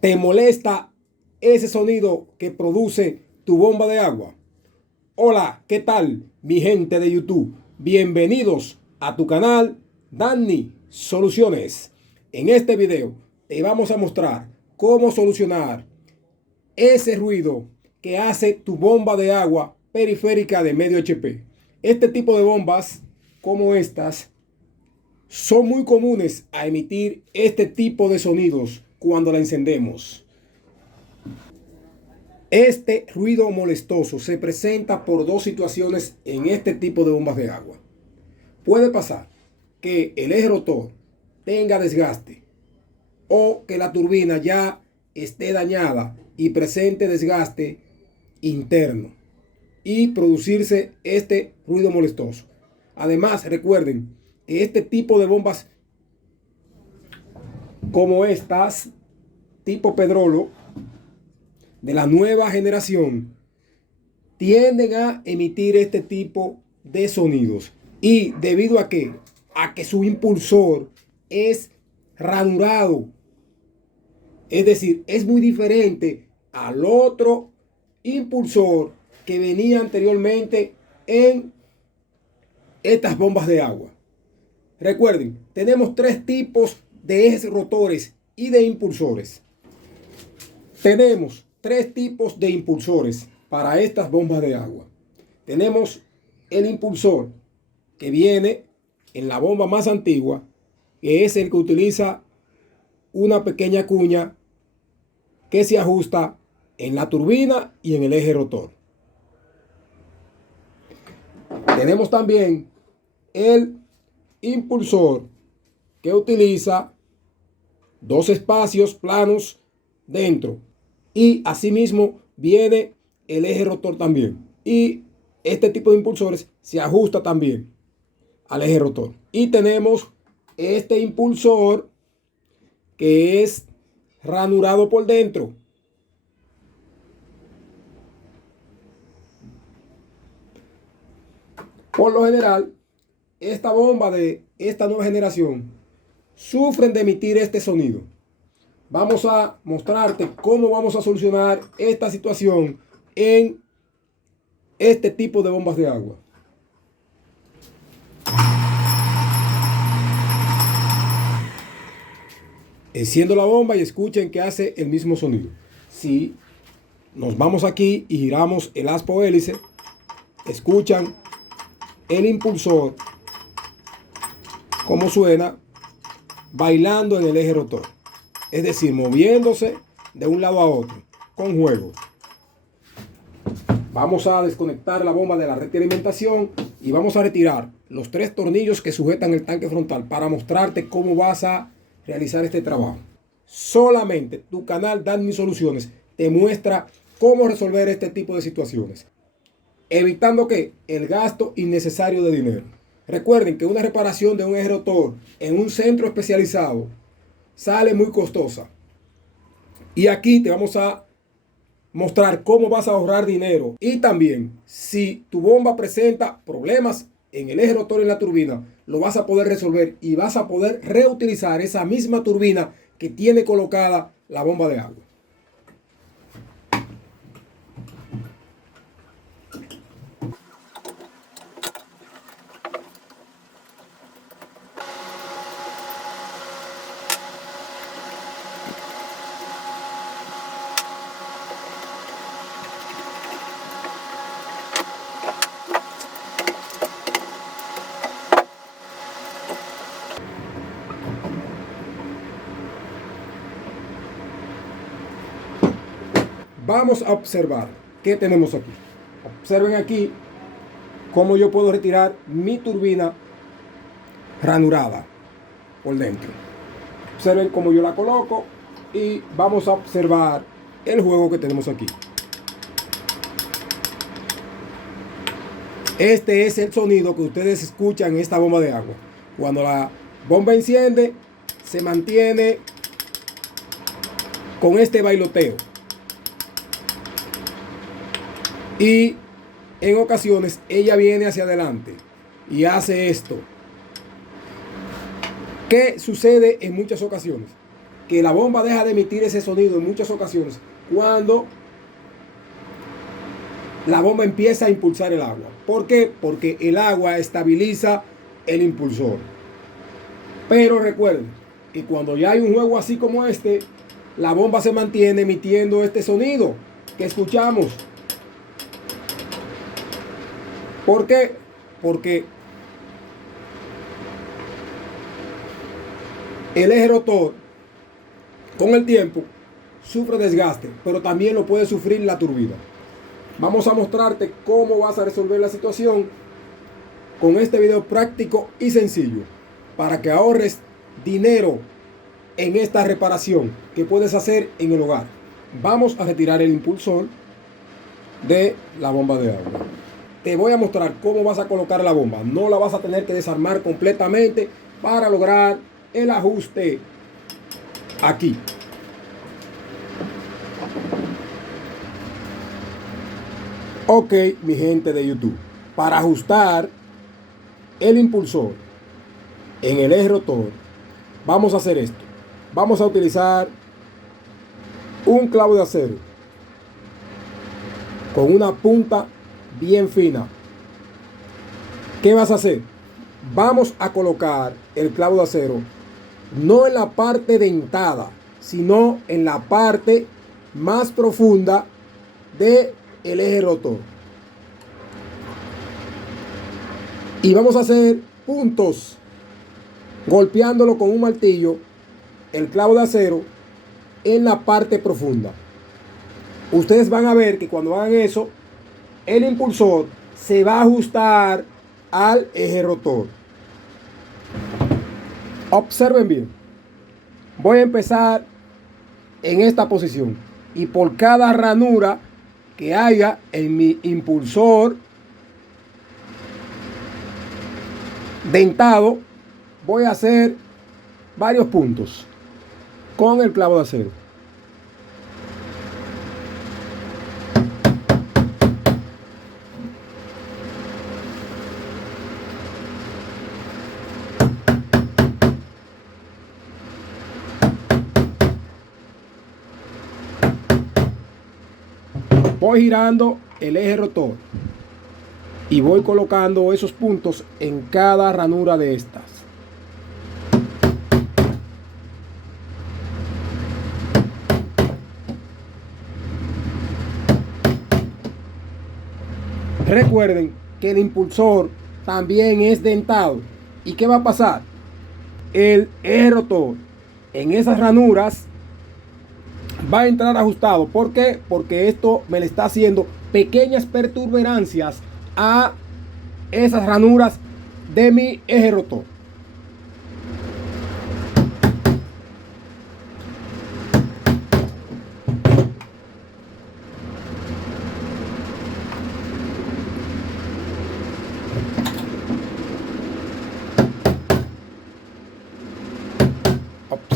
¿Te molesta ese sonido que produce tu bomba de agua? Hola, ¿qué tal, mi gente de YouTube? Bienvenidos a tu canal Danny Soluciones. En este video te vamos a mostrar cómo solucionar ese ruido que hace tu bomba de agua periférica de medio HP. Este tipo de bombas, como estas, son muy comunes a emitir este tipo de sonidos cuando la encendemos. Este ruido molestoso se presenta por dos situaciones en este tipo de bombas de agua. Puede pasar que el eje rotor tenga desgaste o que la turbina ya esté dañada y presente desgaste interno y producirse este ruido molestoso. Además, recuerden que este tipo de bombas como estas, tipo Pedrolo, de la nueva generación, tienden a emitir este tipo de sonidos. ¿Y debido a qué? A que su impulsor es ranurado. Es decir, es muy diferente al otro impulsor que venía anteriormente en estas bombas de agua. Recuerden, tenemos tres tipos de ejes rotores y de impulsores. Tenemos tres tipos de impulsores para estas bombas de agua. Tenemos el impulsor que viene en la bomba más antigua, que es el que utiliza una pequeña cuña que se ajusta en la turbina y en el eje rotor. Tenemos también el impulsor que utiliza dos espacios planos dentro, y asimismo viene el eje rotor también, y este tipo de impulsores se ajusta también al eje rotor. Y tenemos este impulsor que es ranurado por dentro. Por lo general, esta bomba de esta nueva generación sufren de emitir este sonido. Vamos a mostrarte cómo vamos a solucionar esta situación en este tipo de bombas de agua. Enciendo la bomba y escuchen que hace el mismo sonido. Si nos vamos aquí y giramos el aspo hélice, escuchan el impulsor cómo suena bailando en el eje rotor, es decir, moviéndose de un lado a otro con juego. Vamos a desconectar la bomba de la red de alimentación y vamos a retirar los tres tornillos que sujetan el tanque frontal para mostrarte cómo vas a realizar este trabajo. Solamente tu canal Danny Soluciones te muestra cómo resolver este tipo de situaciones, evitando que el gasto innecesario de dinero. Recuerden que una reparación de un eje rotor en un centro especializado sale muy costosa. Y aquí te vamos a mostrar cómo vas a ahorrar dinero. Y también, si tu bomba presenta problemas en el eje rotor y en la turbina, lo vas a poder resolver y vas a poder reutilizar esa misma turbina que tiene colocada la bomba de agua. Vamos a observar qué tenemos aquí. Observen aquí cómo yo puedo retirar mi turbina ranurada por dentro. Observen cómo yo la coloco y vamos a observar el juego que tenemos aquí. Este es el sonido que ustedes escuchan en esta bomba de agua. Cuando la bomba enciende, se mantiene con este bailoteo. Y en ocasiones ella viene hacia adelante y hace esto. ¿Qué sucede en muchas ocasiones? que la bomba deja de emitir ese sonido en muchas ocasiones cuando la bomba empieza a impulsar el agua. ¿Por qué? Porque el agua estabiliza el impulsor. Pero recuerden que cuando ya hay un juego así como este, la bomba se mantiene emitiendo este sonido que escuchamos. ¿Por qué? Porque el eje rotor con el tiempo sufre desgaste, pero también lo puede sufrir la turbina. Vamos a mostrarte cómo vas a resolver la situación con este video práctico y sencillo para que ahorres dinero en esta reparación que puedes hacer en el hogar. Vamos a retirar el impulsor de la bomba de agua. Te voy a mostrar cómo vas a colocar la bomba. No la vas a tener que desarmar completamente para lograr el ajuste aquí. Ok, mi gente de YouTube, para ajustar el impulsor en el eje rotor, vamos a hacer esto. Vamos a utilizar un clavo de acero con una punta bien fina. ¿Qué vas a hacer? Vamos a colocar el clavo de acero no en la parte dentada, sino en la parte más profunda de el eje rotor. Y vamos a hacer puntos golpeándolo con un martillo, el clavo de acero en la parte profunda. Ustedes van a ver que cuando hagan eso, el impulsor se va a ajustar al eje rotor. Observen bien. Voy a empezar en esta posición y por cada ranura que haya en mi impulsor dentado, voy a hacer varios puntos con el clavo de acero. Voy girando el eje rotor y voy colocando esos puntos en cada ranura de estas. Recuerden que el impulsor también es dentado. ¿Y qué va a pasar? El eje rotor en esas ranuras va a entrar ajustado. ¿Por qué? Porque esto me le está haciendo pequeñas perturbancias a esas ranuras de mi eje rotor.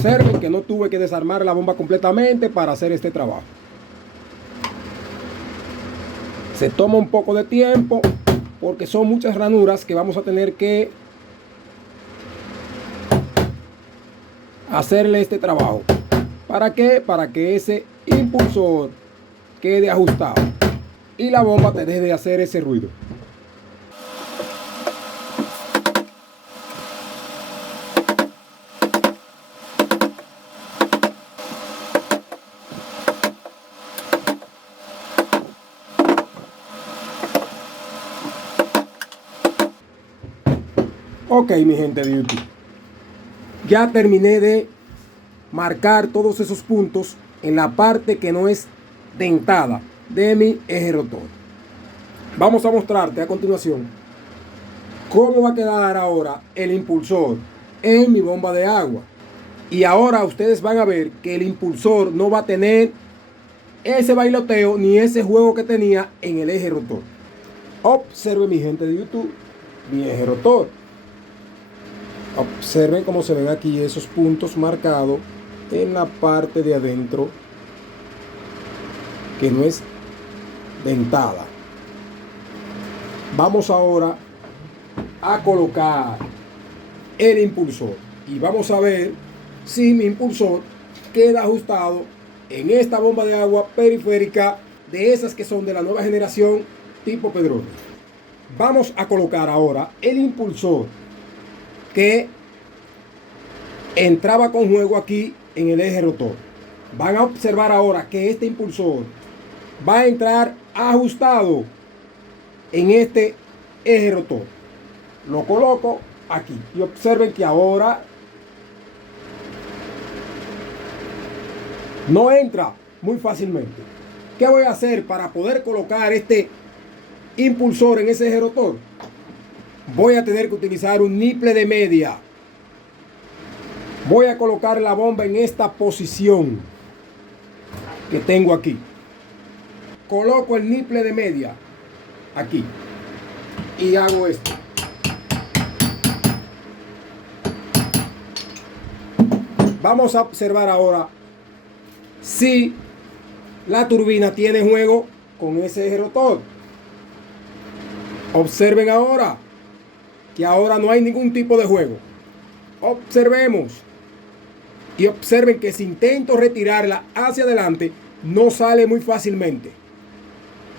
Observen que no tuve que desarmar la bomba completamente para hacer este trabajo. Se toma un poco de tiempo porque son muchas ranuras que vamos a tener que hacerle este trabajo. ¿Para qué? Para que ese impulsor quede ajustado y la bomba te deje de hacer ese ruido. Ok, mi gente de YouTube, ya terminé de marcar todos esos puntos en la parte que no es dentada de mi eje rotor. Vamos a mostrarte a continuación cómo va a quedar ahora el impulsor en mi bomba de agua. Y ahora ustedes van a ver que el impulsor no va a tener ese bailoteo ni ese juego que tenía en el eje rotor. Observe, mi gente de YouTube, mi eje rotor. Observen cómo se ven aquí esos puntos marcados en la parte de adentro que no es dentada. Vamos ahora a colocar el impulsor y vamos a ver si mi impulsor queda ajustado en esta bomba de agua periférica de esas que son de la nueva generación tipo Pedrolo. Vamos a colocar ahora el impulsor que entraba con juego aquí en el eje rotor. Van a observar ahora que este impulsor va a entrar ajustado en este eje rotor. Lo coloco aquí y observen que ahora no entra muy fácilmente. ¿Qué voy a hacer para poder colocar este impulsor en ese eje rotor? Voy a tener que utilizar un niple de media. Voy a colocar la bomba en esta posición que tengo aquí. Coloco el niple de media aquí y hago esto. Vamos a observar ahora si la turbina tiene juego con ese eje rotor. Observen ahora que ahora no hay ningún tipo de juego. Observemos y observen que si intento retirarla hacia adelante no sale muy fácilmente.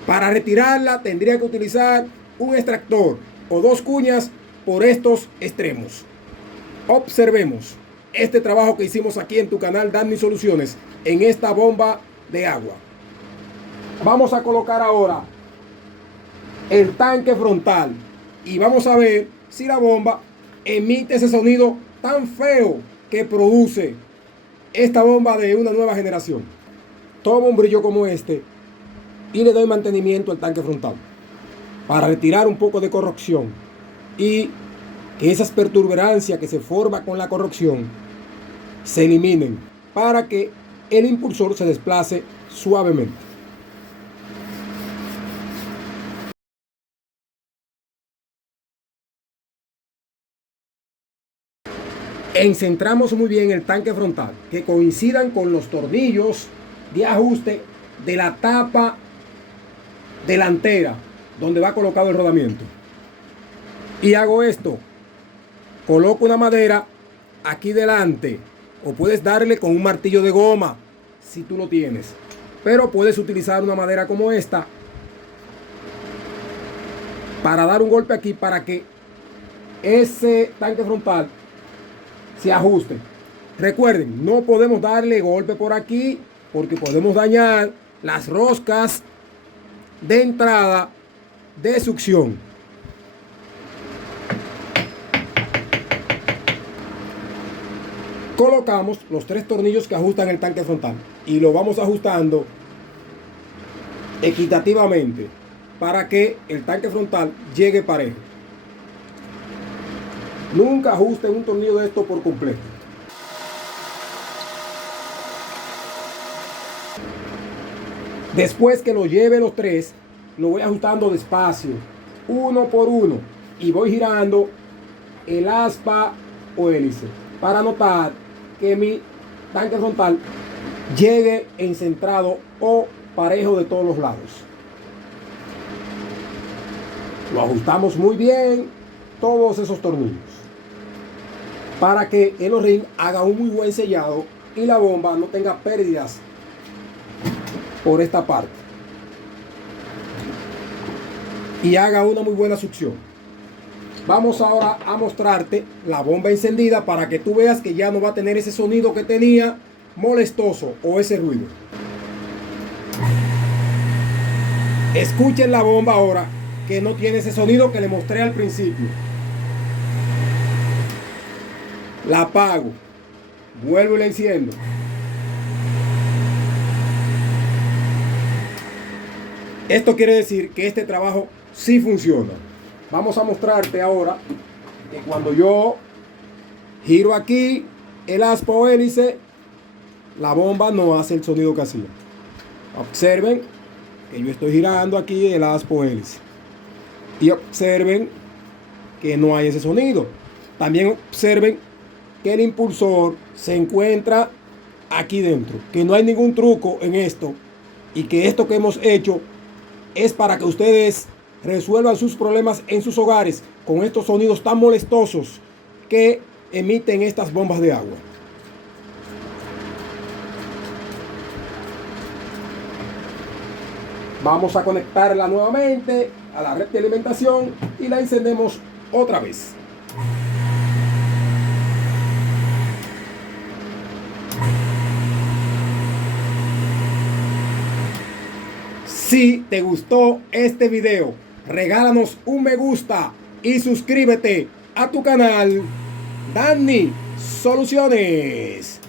Para retirarla tendría que utilizar un extractor o dos cuñas por estos extremos. Observemos este trabajo que hicimos aquí en tu canal Danny Soluciones en esta bomba de agua. Vamos a colocar ahora el tanque frontal y vamos a ver si la bomba emite ese sonido tan feo que produce esta bomba de una nueva generación. Tomo un brillo como este y le doy mantenimiento al tanque frontal para retirar un poco de corrosión y que esas perturberancias que se forman con la corrosión se eliminen para que el impulsor se desplace suavemente. Encentramos muy bien el tanque frontal, que coincidan con los tornillos de ajuste de la tapa delantera donde va colocado el rodamiento. Y hago esto, coloco una madera aquí delante, o puedes darle con un martillo de goma si tú lo tienes, pero puedes utilizar una madera como esta para dar un golpe aquí para que ese tanque frontal se ajuste. Recuerden, no podemos darle golpe por aquí porque podemos dañar las roscas de entrada de succión. Colocamos los tres tornillos que ajustan el tanque frontal y lo vamos ajustando equitativamente para que el tanque frontal llegue parejo. Nunca ajusten un tornillo de esto por completo. Después que lo lleve los tres, lo voy ajustando despacio, uno por uno, y voy girando el aspa o hélice para notar que mi tanque frontal llegue encentrado o parejo de todos los lados. Lo ajustamos muy bien, todos esos tornillos, para que el O-ring haga un muy buen sellado y la bomba no tenga pérdidas por esta parte y haga una muy buena succión. Vamos ahora a mostrarte la bomba encendida para que tú veas que ya no va a tener ese sonido que tenía molestoso o ese ruido. Escuchen la bomba ahora, que no tiene ese sonido que le mostré al principio. La apago, vuelvo y la enciendo. Esto quiere decir que este trabajo sí funciona. Vamos a mostrarte ahora que cuando yo giro aquí el aspa o hélice, la bomba no hace el sonido que hacía. Observen que yo estoy girando aquí el aspa o hélice y observen que no hay ese sonido. También observen que el impulsor se encuentra aquí dentro, que no hay ningún truco en esto y que esto que hemos hecho es para que ustedes resuelvan sus problemas en sus hogares con estos sonidos tan molestosos que emiten estas bombas de agua. Vamos a conectarla nuevamente a la red de alimentación y la encendemos otra vez. Si te gustó este video, regálanos un me gusta y suscríbete a tu canal Danny Soluciones.